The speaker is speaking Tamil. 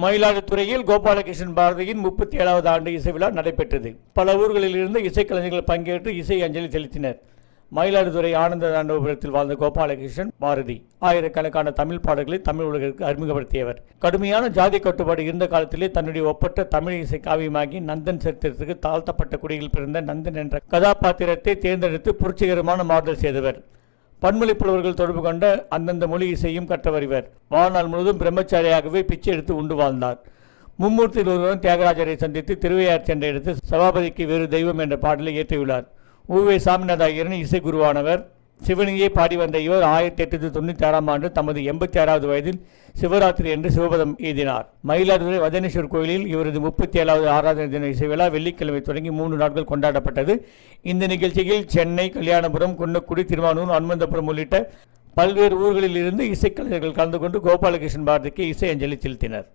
மயிலாடுதுறையில் கோபாலகிருஷ்ணன் பாரதியின் முப்பத்தி ஏழாவது ஆண்டு இசை விழா நடைபெற்றது. பல ஊர்களில் இருந்து இசைக்கலைஞர்கள் பங்கேற்று இசை அஞ்சலி செலுத்தினர். மயிலாடுதுறை ஆனந்த தாண்டவபுரத்தில் வாழ்ந்த கோபாலகிருஷ்ணன் பாரதி ஆயிரக்கணக்கான தமிழ் பாடல்களை தமிழ் உலகிற்கு அறிமுகப்படுத்தியவர். கடுமையான ஜாதி கட்டுப்பாடு இருந்த காலத்திலே தன்னுடைய ஒப்பற்ற தமிழ் இசை காவியமாகி நந்தன் சரித்திரத்துக்கு தாழ்த்தப்பட்ட குடியில் பிறந்த நந்தன் என்ற கதாபாத்திரத்தை தேர்ந்தெடுத்து புரட்சிகரமான மாறுதல் செய்தவர். பன்மொழி புலவர்கள் தொடர்பு கொண்ட அந்தந்த மொழி இசையும் கற்றவர் இவர் வாழ்நாள் முழுவதும் பிரம்மச்சாரியாகவே பிச்சை எடுத்து உண்டு வாழ்ந்தார். மும்மூர்த்தியில் ஒருவரும் தியாகராஜரை சந்தித்து திருவையார் சென்ற இடத்து சபாபதிக்கு வேறு தெய்வம் என்ற பாடலை இயற்றியுள்ளார். ஊவே சாமிநாத ஐயரின் இசை குருவானவர் சிவனையே பாடி வந்த இவர் ஆயிரத்தி எட்டு தொண்ணூற்றி ஆறாம் ஆண்டு தமது எண்பத்தி ஆறாவது வயதில் சிவராத்திரி என்று சிவபதம் எழுதினார் மயிலாடுதுறை வதனேஸ்வர் கோயிலில் இவரது முப்பத்தி ஏழாவது ஆராதனை தின இசை விழா வெள்ளிக்கிழமை தொடங்கி மூன்று நாட்கள் கொண்டாடப்பட்டது. இந்த நிகழ்ச்சியில் சென்னை கல்யாணபுரம் குன்னக்குடி திருவானூர் அனுமந்தபுரம் உள்ளிட்ட பல்வேறு ஊர்களில் இருந்து இசைக்கலைஞர்கள் கலந்து கொண்டு கோபாலகிருஷ்ணன் பாரதிக்கு இசை அஞ்சலி செலுத்தினர்.